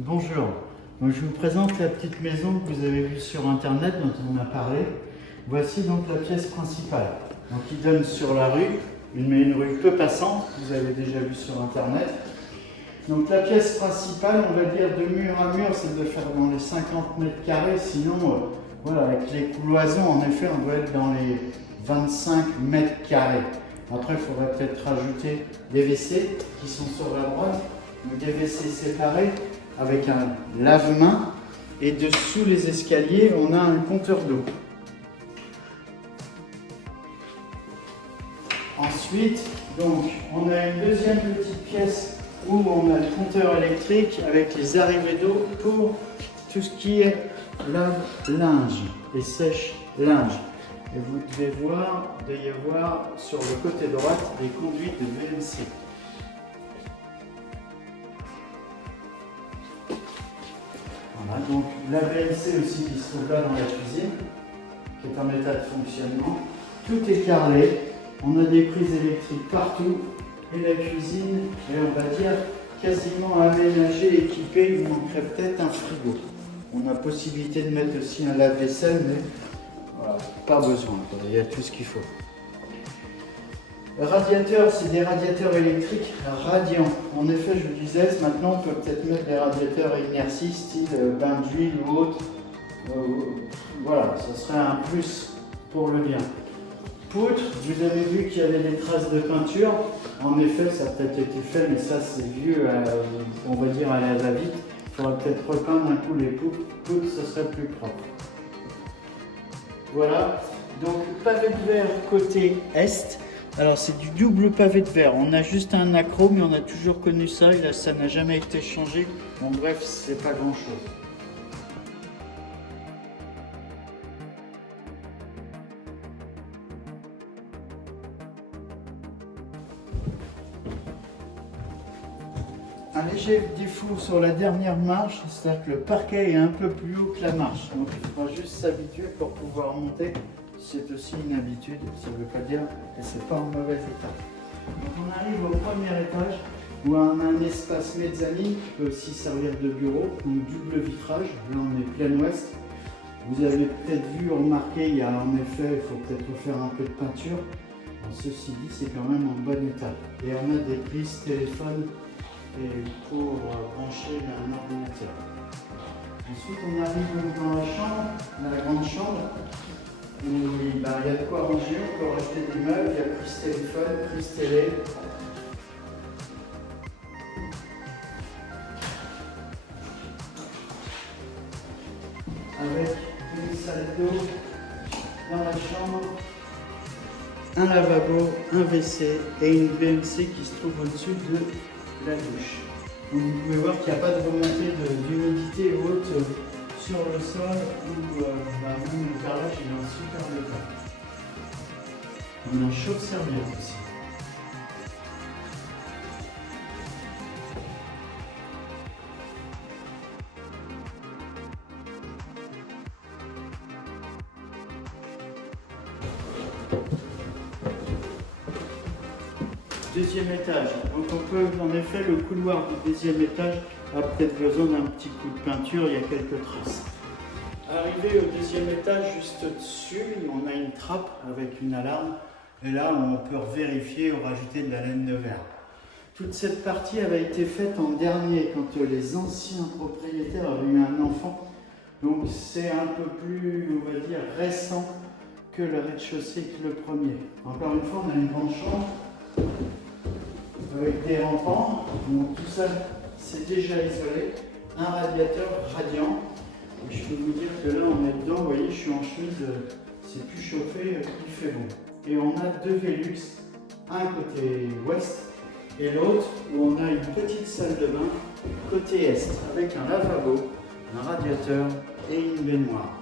Bonjour, donc je vous présente la petite maison que vous avez vue sur internet dont on a parlé. Voici donc la pièce principale, donc qui donne sur la rue, une rue peu passante, vous avez déjà vu sur internet. Donc la pièce principale, on va dire de mur à mur, ça doit faire dans les 50 mètres carrés, sinon voilà, avec les cloisons en effet on doit être dans les 25 mètres carrés. Après il faudrait peut-être rajouter des WC qui sont sur la droite, donc des WC séparés avec un lave-main, et dessous les escaliers on a un compteur d'eau. Ensuite, donc, on a une deuxième petite pièce où on a le compteur électrique avec les arrivées d'eau pour tout ce qui est lave-linge et sèche-linge. Et vous devez voir, il doit y avoir sur le côté droite des conduites de VMC. Voilà, donc la VMC aussi qui se trouve là dans la cuisine, qui est en état de fonctionnement. Tout est carrelé. On a des prises électriques partout et la cuisine est, on va dire, quasiment aménagée, équipée. Il manquerait peut-être un frigo. On a possibilité de mettre aussi un lave-vaisselle, mais voilà, pas besoin, il y a tout ce qu'il faut. Le radiateur, c'est des radiateurs électriques radiants. En effet, je vous disais, maintenant on peut peut-être mettre des radiateurs à inertie, style bain d'huile ou autre. Voilà, ce serait un plus pour le bien. Poutre, vous avez vu qu'il y avait des traces de peinture. En effet, ça a peut-être été fait, mais ça c'est vieux, on va dire à la va-vite. Il faudra peut-être repeindre un coup les poutres, ce serait plus propre. Voilà, donc pavé de verre côté est. Alors c'est du double pavé de verre. On a juste un accro, mais on a toujours connu ça, et là ça n'a jamais été changé. Bon bref, c'est pas grand chose. Un léger défaut sur la dernière marche, c'est-à-dire que le parquet est un peu plus haut que la marche. Donc il faudra juste s'habituer pour pouvoir monter. C'est aussi une habitude, ça ne veut pas dire que c'est pas en mauvais état. Donc on arrive au premier étage où on a un espace mezzanine qui peut aussi servir de bureau, donc double vitrage. Là on est plein ouest. Vous avez peut-être vu, remarqué, il y a en effet, il faut peut-être refaire un peu de peinture. Bon, ceci dit, c'est quand même en bon état. Et on a des prises téléphone pour brancher un ordinateur. Ensuite, on arrive dans la chambre, dans la grande chambre, où il y a de quoi ranger, on peut rajouter des meubles, il y a prise téléphone, prise télé. Avec une salle d'eau dans la chambre, un lavabo, un WC et une VMC qui se trouve au-dessus de la douche. Donc vous pouvez voir qu'il n'y a pas de remontée d'humidité ou autre sur le sol, ou même le carrelage il est en super état. On a un chauffe-serviette aussi. Deuxième étage, donc on peut en effet, le couloir du deuxième étage a peut-être besoin d'un petit coup de peinture, il y a quelques traces. Arrivé au deuxième étage, juste dessus, on a une trappe avec une alarme, et là on peut vérifier ou rajouter de la laine de verre. Toute cette partie avait été faite en dernier, quand les anciens propriétaires avaient eu un enfant, donc c'est un peu plus, on va dire, récent que le rez-de-chaussée que le premier. Encore une fois, on a une grande chambre avec des rampants, donc tout ça c'est déjà isolé, un radiateur radiant, et je peux vous dire que là on est dedans, vous voyez je suis en chemise, c'est plus chauffé, il fait bon. Et on a deux Velux, un côté ouest et l'autre où on a une petite salle de bain côté est avec un lavabo, un radiateur et une baignoire.